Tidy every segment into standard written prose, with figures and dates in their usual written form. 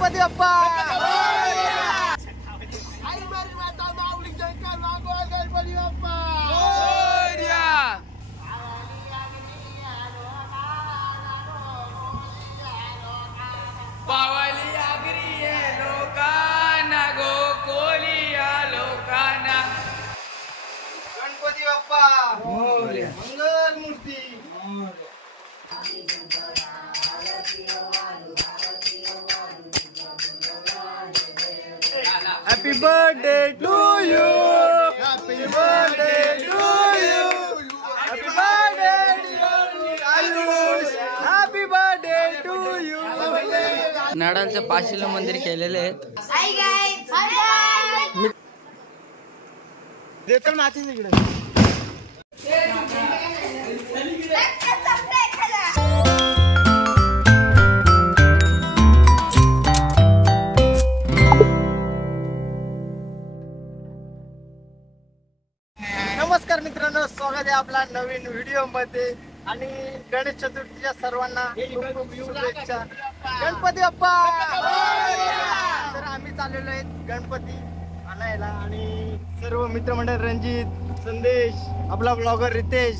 गणपती बाप्पा पावली आगरी लोकांना गो कोलिया लोकांना गणपती बाप्पा मंगल मूर्ती happy birthday to you happy birthday to you happy birthday Ayush happy birthday to you नडालचं पाशीला मंदिर केलेले आहेत. देतो नाची तिकडे नमस्कार मित्रांनो, स्वागत आहे आपला नवीन व्हिडिओ मध्ये. आणि गणेश चतुर्थीच्या सर्वांना खूप खूप शुभेच्छा. गणपती बाप्पा. तर आम्ही चाललेलो आहेत गणपती आणायला आणि सर्व मित्रमंडळ रणजित, संदेश, आपला ब्लॉगर रितेश,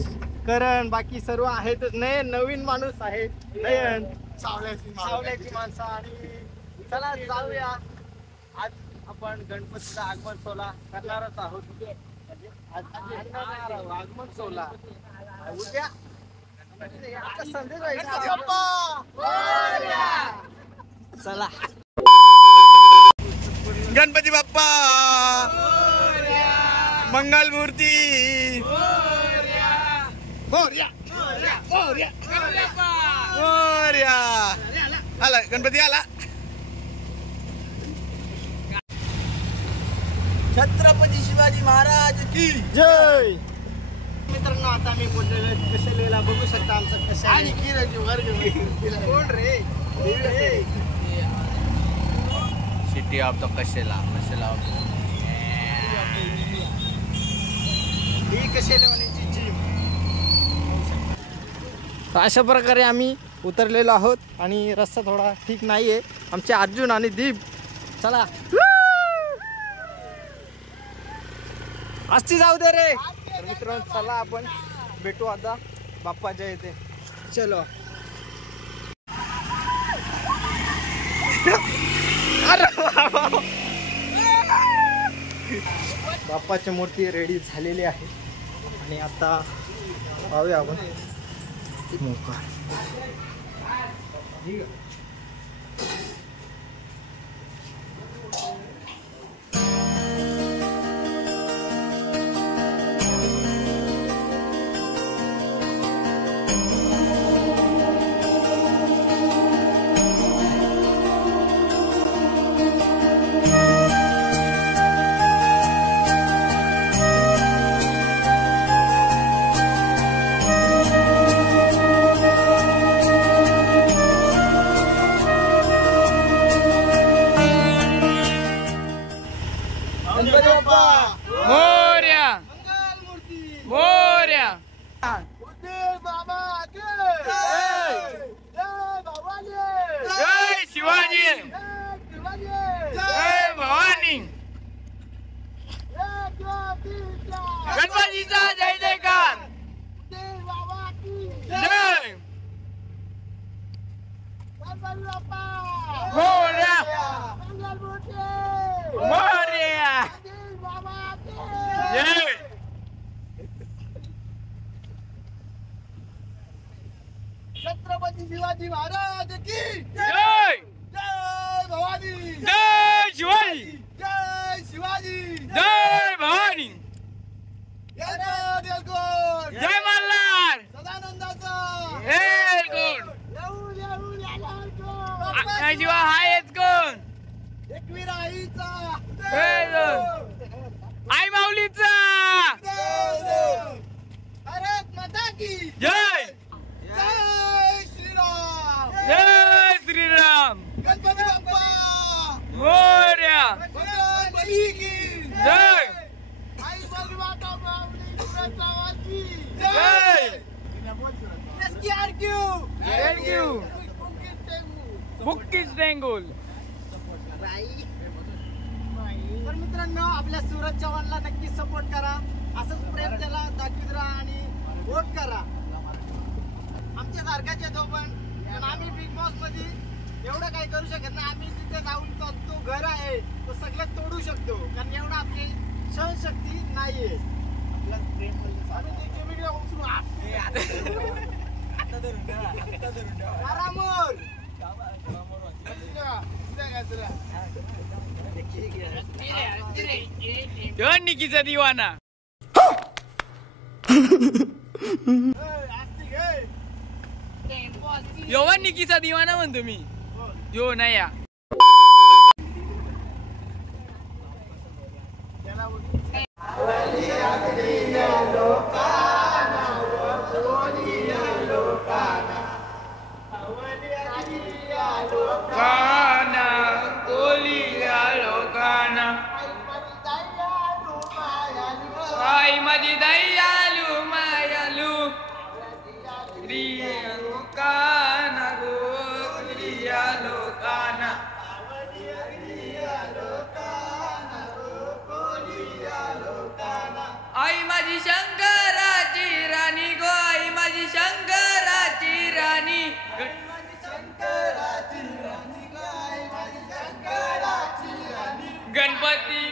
करण, बाकी सर्व आहेतच. नवीन माणूस आहे नयन, सावल्याची माणसं. आणि चला जाऊया. आज आपण गणपतीचा आगमन सोहळा करणारच आहोत. आगमन सोहळा उद्या संदेश. चला गणपती बाप्पा मंगल मूर्ती आला गणपती आला. छत्रपती शिवाजी महाराज की जय. मित्रांनो, आता मी बोललेलं कशाला बघू शकता आमचं कसं आणि कोण रे सिटी ऑफ द कशेला ही कशाची जिम. अशा प्रकारे आम्ही उतरलेलो आहोत आणि रस्ता थोडा ठीक नाहीये. आमचे अर्जुन आणि दीप. चला आजची जाऊ दे रे. तर मित्रांनो, चला आपण भेटू आता बाप्पाच्या इथे. चलो. बाप्पाची मूर्ती रेडी झालेली आहे आणि आता पाहूया आपण मोकार. मोर्या मोर्या. जय शिवाजी, जय भवानी. गणपतीचा जय जयकार. जय मोर्या मोर्या. जय छत्रपती शिवाजी महाराज की जय. जय भवानी. जय शिवाजी, जय शिवाजी. जय भवानी. जय मल्हार. सदानंदाचा शिवा हायच कोण. एकवीर आईचा आई माऊलीचा भारत माता की जय. जय श्रीराम. जय श्रीराम. गणपती बाप्पा मोरया. बली की जय. आई माता माऊली सुरतावाची जय. SKRQ. थँक्यू. बुक्कीज टेंगुल. तर मित्रांनो आपल्या सूरज चव्हाणला नक्की सपोर्ट करा, असंच प्रेम त्याला दाखवित राहा आणि वोट करा. आमच्या सारखाचे तो पण आम्ही बिग बॉस मध्ये एवढं काही करू शकत नाही. आम्ही तिथे जाऊन तो घर आहे तो सगळं तोडू शकतो, कारण एवढं आपली सहनशक्ती नाहीये. निकीचा दिवाना यो निकीचा दिवाना म्हणतो मी. यो नाही या माझी दयालू मायालू प्रिया लोकाना गो प्रिया लोकाना आई माझी शंकराची राणी गो आई माझी शंकराची राणी गणपती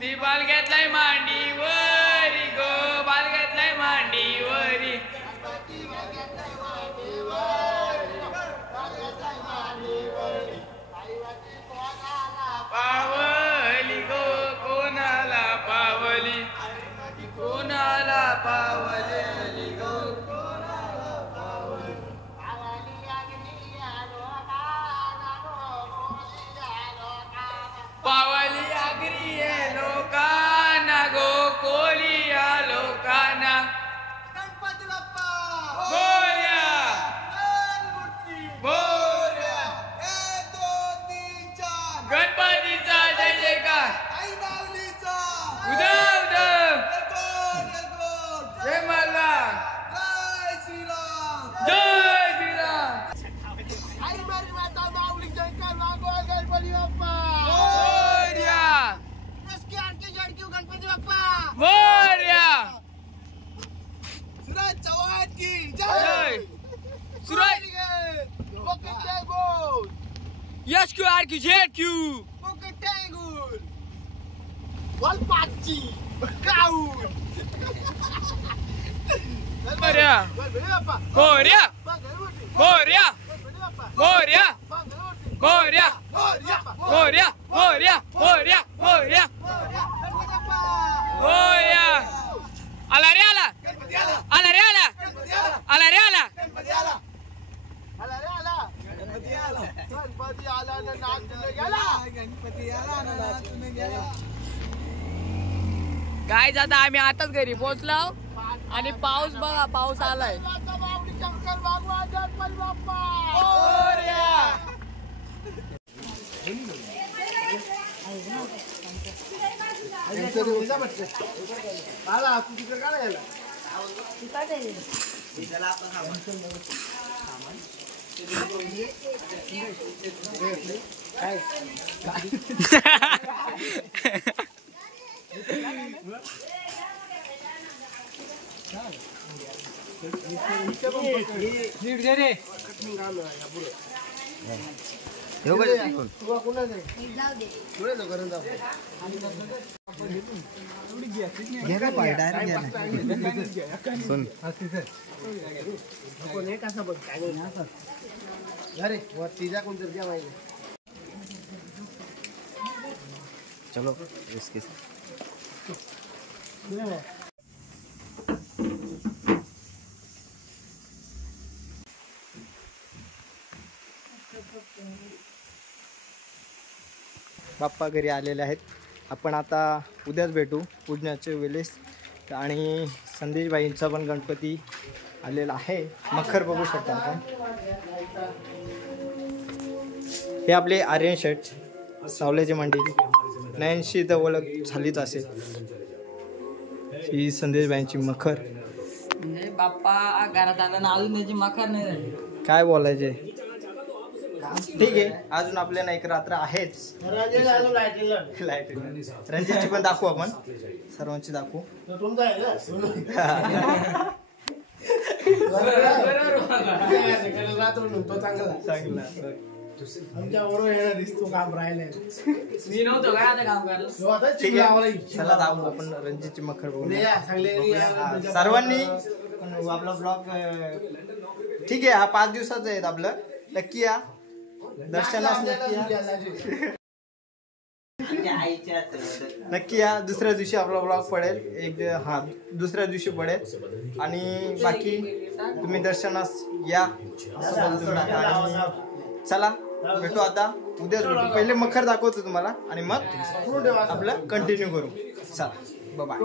ती बाल घेतलाय मांडीवरी गो बाल घेतलाय मांडीवरी पावली गो कोणाला पावली कोणाला पावली गो पावली आगरी लोकांना गो कोलिया लोकांना. गणपती बाप्पा बोल्या बोल्या 1 2 3 4 गणपतीचा जय जयकार आई माऊलीचा उदव उदव जय जय मल्हार श्रीराम. जय श्रीराम. आई मेरी माता माऊली जयकार मागो गणपती बाप्पा. बोल्या इसकी आरती जड़क्यू गणपती बाप्पा. बोल्या सूरज चव्हाण की जय Suraj Yash Q R Q Z Q बोल्या बोल्या बोल्या बोल्या बोल्या बोल्या बोल्या बोल्या बोल्या बोल्या आला रे आला आला रे आला आला रे आला काय जाता आम्ही आताच घरी पोहोचलो आणि पाऊस बघा पाऊस आलाय. चलो इसके बाप्पा घरी आलेले आहेत. आपण आता उद्याच भेटू उद्याच्या वेळेस. आणि संदेशबाईंचा पण गणपती आलेला आहे. मखर बघू शकता आपण. हे आपले आर्यन शेठ सावलेचे मंडी नयनशी तर ओळख झालीच असेल. ही संदेशबाईंची मखर. बाप्पा घरात आला ना अजून त्याची मखर नाही झाली. काय बोलायचे. ठीक आहे, अजून आपल्याला एक रात्र आहेच. लाईट रणजितची पण दाखवू आपण, सर्वांची दाखवू. चांगला आमच्या बरोबर येणार दिसतो काम राहिले. मी नव्हतो काय आता काम करायला. ठीक आहे, चला जाऊ आपण रणजितची मखर बघूया. सर्वांनी आपला ब्लॉग ठीक आहे, हा 5 दिवसाचा आहे आपलं. नक्की या दर्शनास, नक्की या. दुसऱ्या दिवशी आपला ब्लॉग पडेल, दुसऱ्या दिवशी पडेल. आणि बाकी तुम्ही दर्शनास या असं बोलतो. आणि चला भेटू आता, उद्याच भेटू. पहिले मखर दाखवतो तुम्हाला आणि मग आपलं कंटिन्यू करू. चला बाय.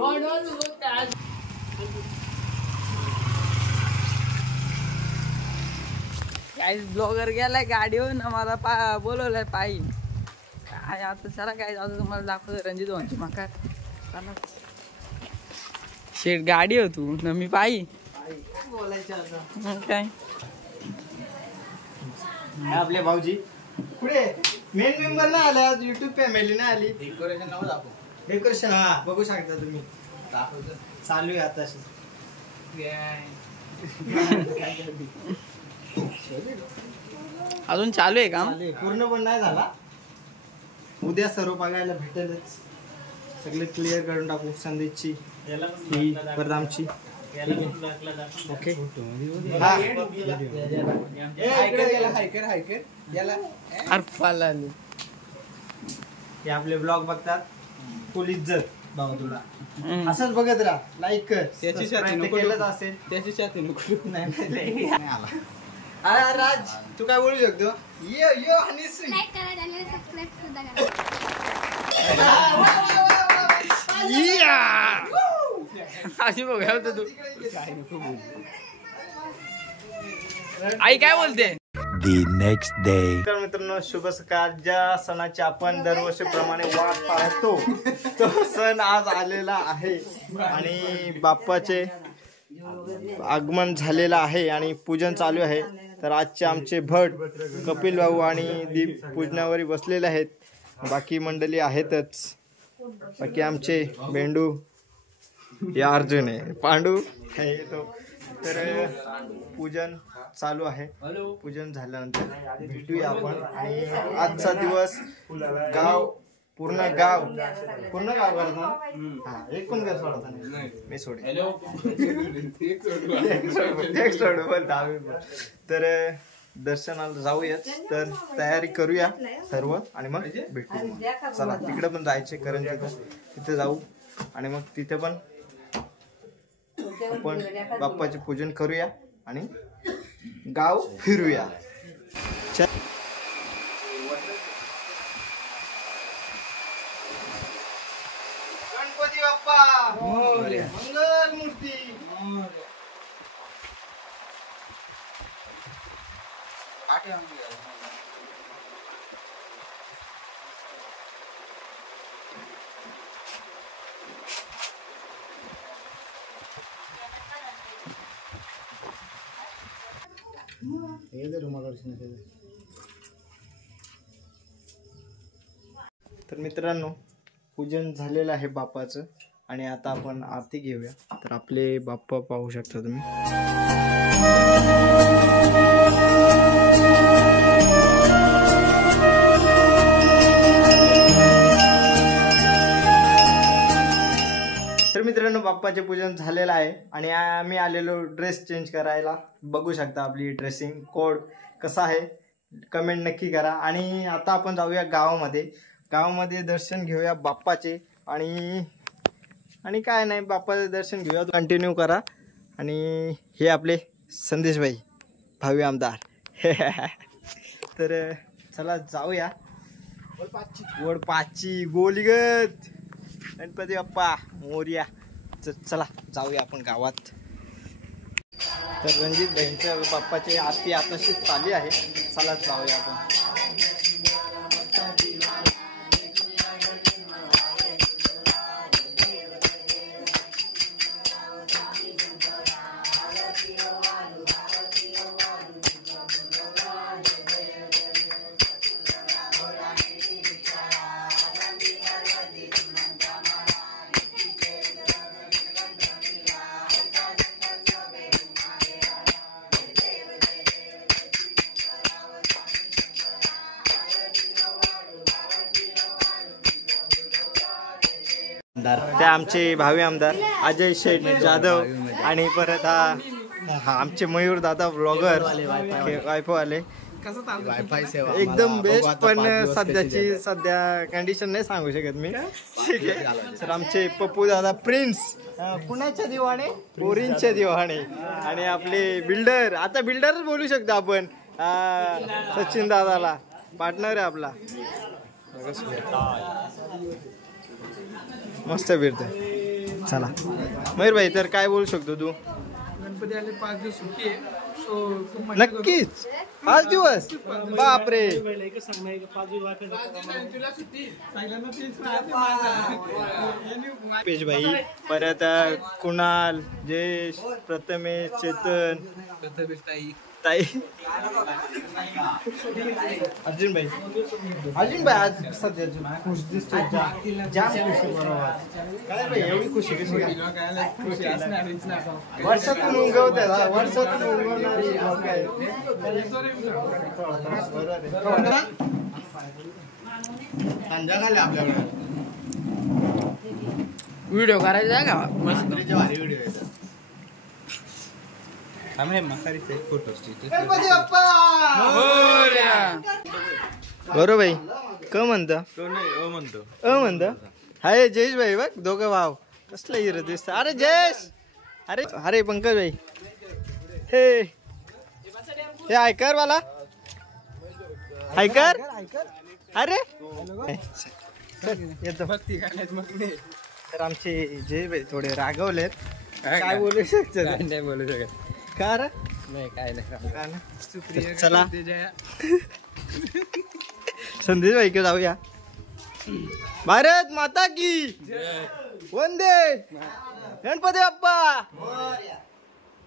काय ब्लॉगर गेलाय गाडीवर मला बोलवलंय पायी. काय आता चला, काय आता तुम्हाला दाखवतो रणजित भाऊंची मका. शेट गाडी हो तू न मी पायी काय. आपले भाऊजी पुढे मेन मेंबर नाही आले आज, युट्यूब फॅमिली नाही आली. डेकोरेशन हा बघू शकता तुम्ही, चालू आहे आता. अजून चालू आहे काम, पूर्ण पण नाही झाला. उद्या सर्व बघायला भेटेलच. सगळे क्लिअर करून टाकू. संदेशची ही बदामची ओके. हे आपले ब्लॉग बघतात, फुल इज्जत बाबा तुला. असंच बघत राहा, लाईक कर. केलंच असेल नाही आला. अरे राज, तू काय बोलू शकतो? यो आणि बघा तू आई काय बोलते. तर मित्रांनो, शुभ सकाळ. ज्या सणाची आपण दरवर्षीप्रमाणे वाट पाहतो तो सण आज आलेला आहे आणि बाप्पाचे आगमन झालेलं आहे आणि पूजन चालू आहे. तर आजचे आमचे भट कपिल भाऊ आणि दीप पूजनावरी बसलेले आहेत. बाकी मंडळी आहेतच. बाकी आमचे बेंडू या अर्जुन आहे, पांडू आहे तो. तर पूजन चालू आहे. पूजन झाल्यानंतर भेटूया आपण. आणि आजचा दिवस पूर्ण गाव करणार. एक पण घर सोडता नाही, मी सोडेल. तर दर्शनाला जाऊयाच. तर तयारी करूया सर्व आणि मग भेटू. चला तिकडे पण जायचे, कारण तिथे जाऊ आणि मग तिथे पण आपण बाप्पाचे पूजन करूया आणि गाव फिरूया. गणपती बाप्पा मंगल मूर्ती. तर मित्रांनो, पूजन झालेलं आहे बाप्पाचं आणि आता आपण आरती घेऊया. तर आपले बाप्पा पाहू शकता तुम्ही. तर मित्रांनो, बाप्पाचे पूजन झालेलं आहे आणि आम्ही आलेलो ड्रेस चेंज करायला. बघू शकता आपली ड्रेसिंग कोड कसा आहे, कमेंट नक्की करा. आणि आता आपण जाऊया गावामध्ये दर्शन घेऊया बाप्पाचे. आणि काय नाही, बाप्पाचे दर्शन घेऊया. कंटिन्यू करा. आणि हे आपले संदेश भाई, भावी आमदार. तर चला जाऊया. वडपाची गोलीगत गणपती बाप्पा मोरया. चला जाऊया आपण गावात. तर रणजित भाईंच्या बाप्पाची आरती आताशीच चालली आहे. चला जाऊया आपण. आमदार ते आमचे भावी आमदार अजय शेठ जाधव आणि परत हा आमचे मयूर दादा ब्लॉगर वायफो आले वायफाय सेवा एकदम बेस्ट. पण सध्या कंडिशन नाही सांगू शकत मी. ठीक आहे. तर आमचे पप्पू दादा प्रिन्स पुण्याच्या दिवाणे बोरींच्या दिवाणे आणि आपले बिल्डर, आता बिल्डरच बोलू शकतो आपण, सचिन दादाला पार्टनर आहे आपला. मस्त फिरतोय. चला मयूर भाई, तर काय बोलू शकतो तू? गणपती आले 5 दिवस सुट्टी आहे. सो खूप नक्कीच 5 दिवस, बापरे. एकच सांगणार आहे की 5 दिवस तुला सुट्टी पेश भाई, परत कुणाल, जयेश, प्रथमेश, चेतन, ताई, अर्जुन भाई आज सध्या खुश दिसतो. जाम खुशी. बरोबर काय भाई, एवढी खुशी कशी वर्षातून उगवते, वर्षातून उगवणारी. संध्याकाळी आपल्याकडे व्हिडिओ करायचा आहे का? भारी व्हिडिओ येतात. गणपती बाप्पा. बरोबर भाई, क म्हणता म्हणतो. हाय जयेश भाई, बघ दोघं भाव कसलं हिरो दिसत. अरे जयेश, अरे पंकज भाई, हे ऐकर वाला ऐकर. अरे येतो. तर आमचे जय भाई थोडे रागवलेत. काय बोलू शकतो? नाही बोलू शकत. का रे? नाही काय नाही. चला संदेश भाई के जाऊया. भारत माता की वंदे. गणपती बाप्पा.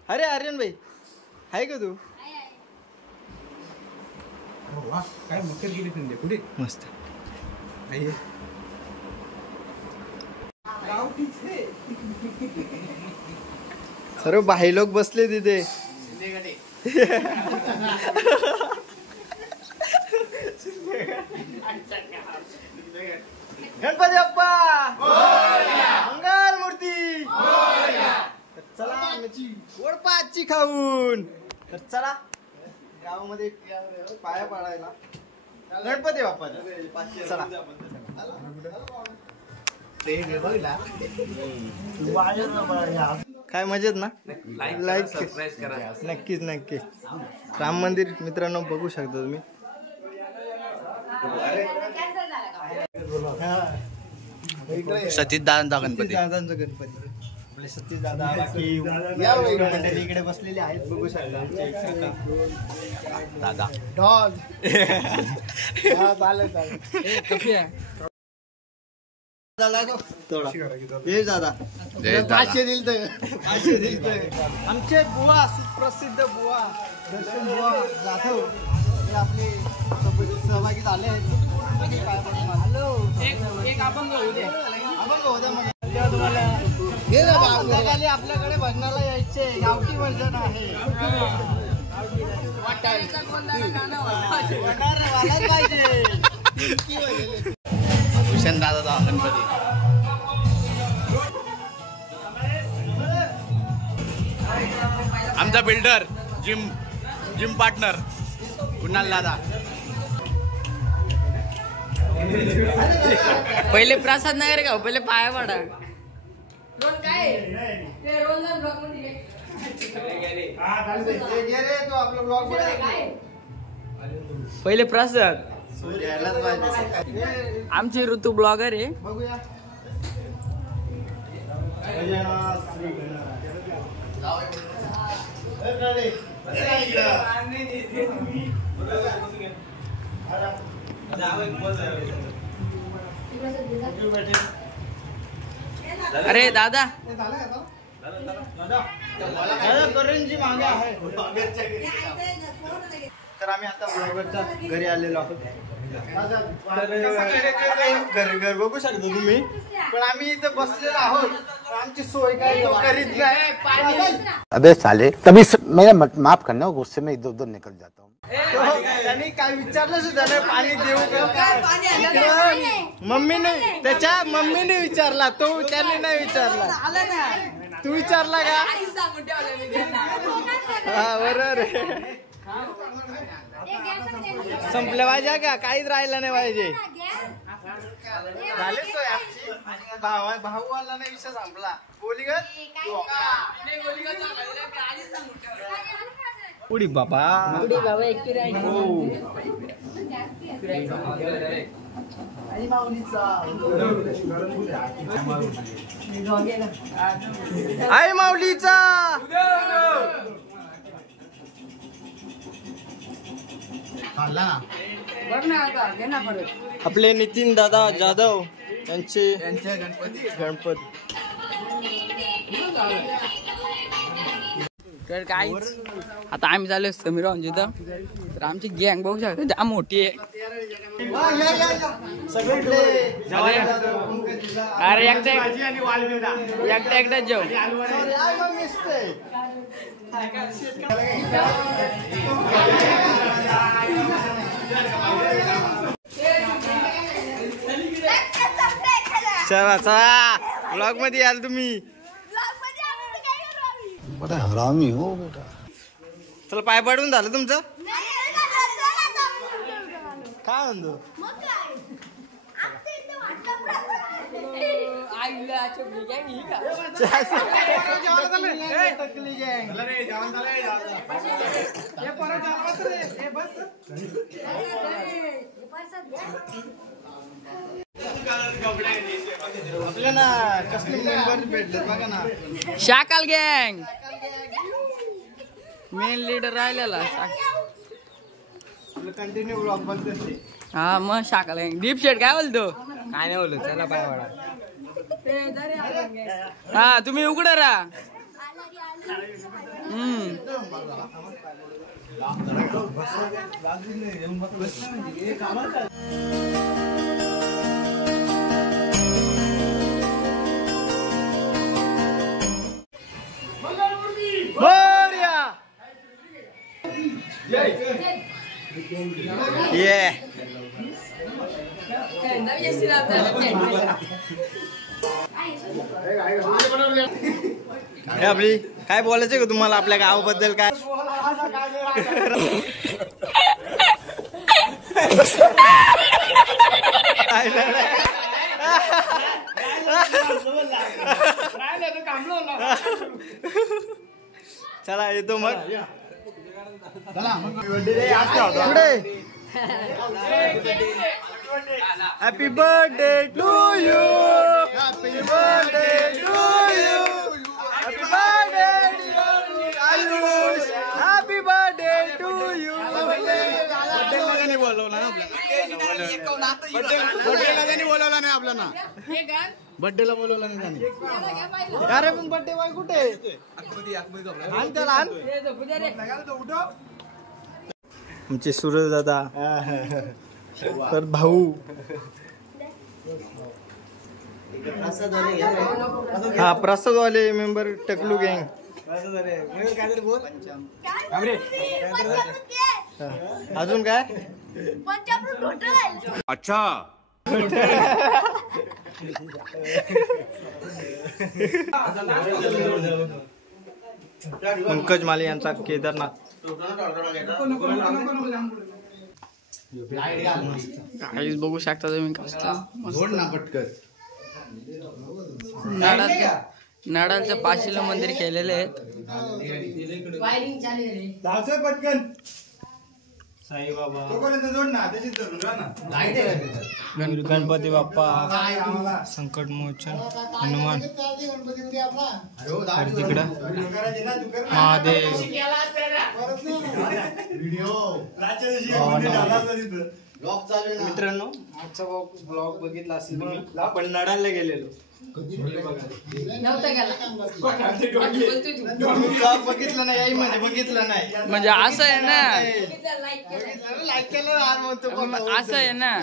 अरे आर्यन भाई आहे का तू? काय मकर गेली तुमच्या कुठे मस्त. सर्व बाई लोक बसले तिथे. गणपती बाप्पा मंगल मूर्ती. चला गोडपाची खाऊन. तर चला गावामध्ये पाया पाडायला गणपती बाप्पा. चला काय मजेत ना? लाईक नक्कीच नक्कीच. राम मंदिर मित्रांनो बघू शकता तुम्ही. सतीश दादांचा गणपती. दादांचा गणपती. आपले सतीश दादा बाकी या मंडळी इकडे बसलेली आहेत, बघू शकता. आमचे एक काका दादा डॉग. जय दादा. पाचशे दिल तर आमचे बुवा, सुप्रसिद्ध बुवा दर्शन बुवा जाधव हे आपले सहभागी झाले आहेत. आपल्याकडे भजनाला यायचे. गावठी भजन आहे. भूषण दादाचा गणपती. आमचा बिल्डर जिम पार्टनर कुणाल दादा. पहिले प्रसाद नगर का, पहिले पाया पडा. पहिले प्रसाद. आमचे ऋतू ब्लॉगर आहे. बघूया. अरे दादा करंजी मागे आहे. तर आम्ही आता ब्लॉगरच्या घरी आलेलो आहोत. तर घर बघू शकता तुम्ही, पण आम्ही इथं बसलेलो आहोत. आमची सोय काही तो करीत नाही. अबे साले तभी मेरा माफ करना, गुस्से में इधर उधर निकल जाता हूँ. त्यांनी काय विचारलं सुद्धा नाही पाणी देऊ का. मम्मीने त्याच्या मम्मीने विचारला, तो त्यांनी नाही विचारला. तू विचारला का? हा बरोबर. संपलं पाहिजे का, काहीच राहिलं नाही पाहिजे. झाले सोय आमची. भाऊ आला नाही, विषय संपला. बोली ग उडी बाबा. आई माऊलीचा आपले नितीन दादा जाधव यांचे गणपती. तर काहीच आता आम्ही झालो समीराव तिथं. तर आमची गँग बघू शकतो जाम मोठी आहे. अरे एकटा जेव. चला चला ब्लॉग मध्ये याल तुम्ही. बड़ा हरामी हो बेटा. चला पाय पडून झालं तुमचं. काय म्हणतो आपल्या ना कसले मेंबर भेटले बघा ना. शाकाल गँग मेन लीडर राहिलेला. कंटिन्यू ब्लॉग बघते. हा मग शाकाल गँग. डीप शेट काय बोलतो. काय नाही बोलत. चला पाय पडा. हा तुम्ही उघडं राहा. आपली काय बोलायचं का तुम्हाला आपल्या गावाबद्दल काय. चला येतो मग. Happy birthday to you. Happy birthday to you. Happy birthday Ayush. Happy birthday to you. बर्थडेला बोलवलं ना आपल्याला. बर्थडेला बोलवलं नाही त्याने. अरे पण बर्थडे बाय कुठे. आण त्याला आण. आमचे सूरज दादा तर भाऊ. हा प्रसादवाले मेंबर टकलू गँग. अजून काय. अच्छा पंकज माले यांचा केदारनाथ. काहीच बघू शकता तुम्ही कसं नडालच्या पाशीला मंदिर केलेले आहेत. गणपती बाप्पा संकट मोचन हनुमान. तिकडं महादेव. मित्रांनो आजचा ब्लॉग बघितला असेल तुम्ही. आपण नडालला गेलेलो. बघितलं नाही आई म्हणजे बघितलं नाही म्हणजे असं आहे ना, लाईक केलं आज म्हणतो असं आहे ना.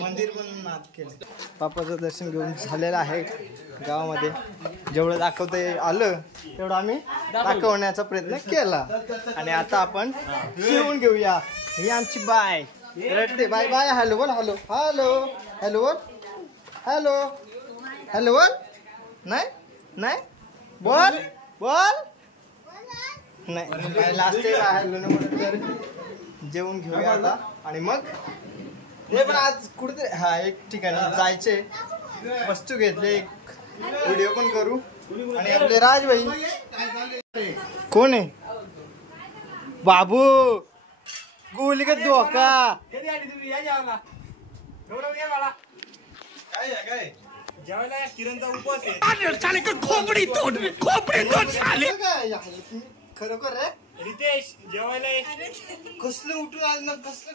मंदिर पण नाद केलं. बाप्पाचं दर्शन घेऊन झालेलं आहे. गावामध्ये जेवढं दाखवता आलं तेवढं आम्ही दाखवण्याचा प्रयत्न केला. आणि आता आपण फिरून घेऊया. ही आमची बाय रडते. Bye bye. हॅलो बोल. हॅलो हॅलो हॅलो बोल. हॅलो हॅलो बोल. नाही नाही बोल बोल नाही. लास्ट हॅलो न म्हणत तर जेवून घेऊया आता. आणि मग हे पण आज कुठे हा एक ठिकाणी जायचे. वस्तू घेतले, एक व्हिडिओ पण करू. आणि आपले राजभाई कोण आहे? बाबू गोली का धोका खरोखर रे रितेश जेवायला कसलं उठून आज ना कसलं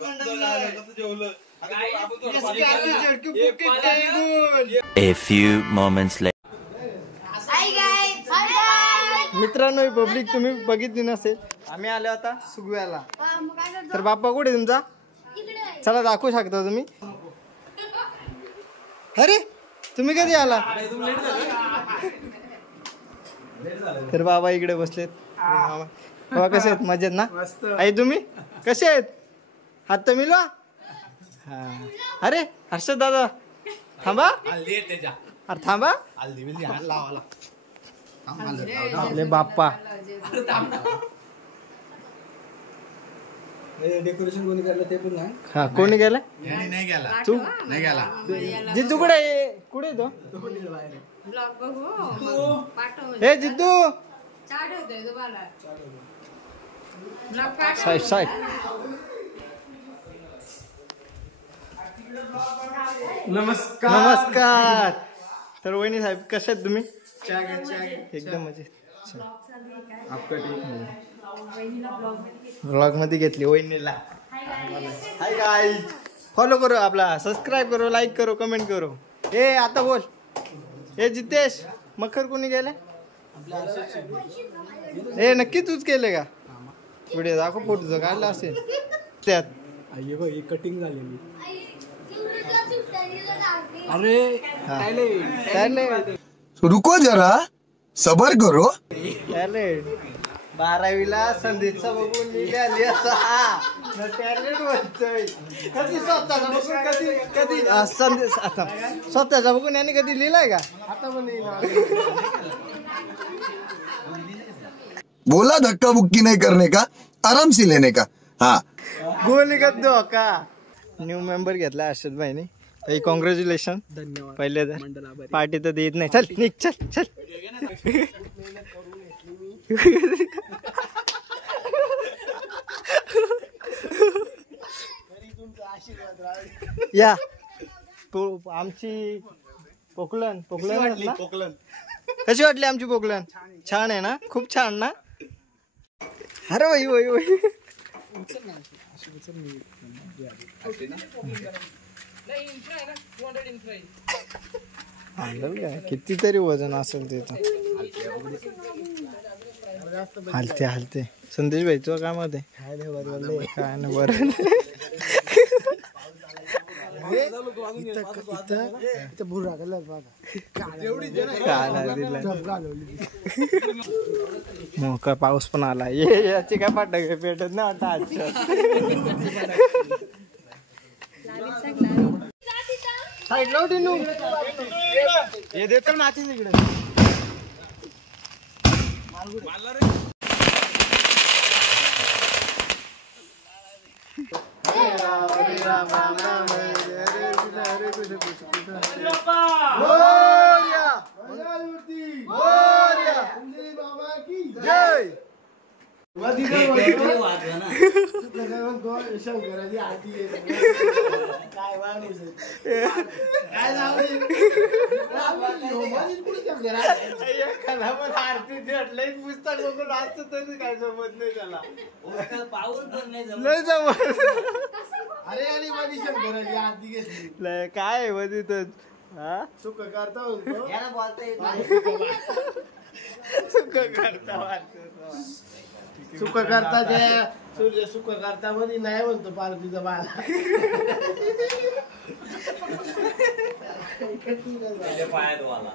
A few moments later. मित्रांनो, पब्लिक तुम्ही बघितली नसेल, आम्ही आलो आता सुगव्याला. तर बाप्पा कुठे तुमचा? चला दाखवू शकता तुम्ही. अरे तुम्ही कधी आला? तर बाबा इकडे बसलेत. बाबा कसे आहेत? मजेत ना? आई तुम्ही कसे आहेत? हात तर मिळवा. हा. अरे हर्षद दादा थांबा. अरे थांबा. आपले बाप्पा डेकोरेशन कोणी करलं ते पण नाही. हा कोणी गेलं? नाही गेला. तू नाही गेला. जिद्दू कुठे आहे? कुठे तो? हे जिद्दू साईड साईड. नमस्कार. नमस्कार. तर वहिनी साहेब कसे आहेत तुम्ही? एकदम मजेत. ब्लॉग मध्ये घेतली वहिनीला. हाय गाईज, फॉलो करो आपला, सबस्क्राईब करो, लाईक करो, कमेंट करो. ए आता बोल. ए जितेश मखर कोणी गेले? ए नक्की तूच केले का? व्हिडिओ दाखव, फोटो काढला असेल त्यात. कटिंग झालेली. अरे टॅलेंट रुको जरा सबर करो. टॅलेंट 12वीला संदेशचा बघून लिहिली असा टॅलेंट म्हणतोय. कधी स्वतःचा बघून कधी कधी संदेश आता स्वतःचा बघून याने कधी लिहिलाय का? आता पण बोला धक्का बुक्की नहीं करने का, आराम से लेने का. हाँ गोली का धोका. न्यू मेंबर घेतला हर्षद भाईने. काही कॉंग्रॅच्युलेशन. धन्यवाद. पहिले तर पार्टी तर देत नाही. चल निघ. चल चल. या आमची पोकलन कशी वाटली आमची पोकलन? छान आहे ना? खूप छान ना? अरे वही वही वही. कितीतरी वजन असेल ते. हलते हलते. संदेश भाई तुझं काय मत आहे? काय ना बरं. मोका पाऊस पण आला. याची काय पाठ भेटत ना आता आजच्या. हे देतो नाचीच इकडे. जय पुस्तक बघून वाचतो तरी काय जमत नाही त्याला. नाही जमत. अरे काय मध्ये तर हा? सुख करता म्हणतो. याला बोलता येत नाही. सुख करता म्हणतो. सुख करता ते सूर्य सुख करता मध्ये नाही म्हणतो पार्वतीचा बाळा. पायात वाला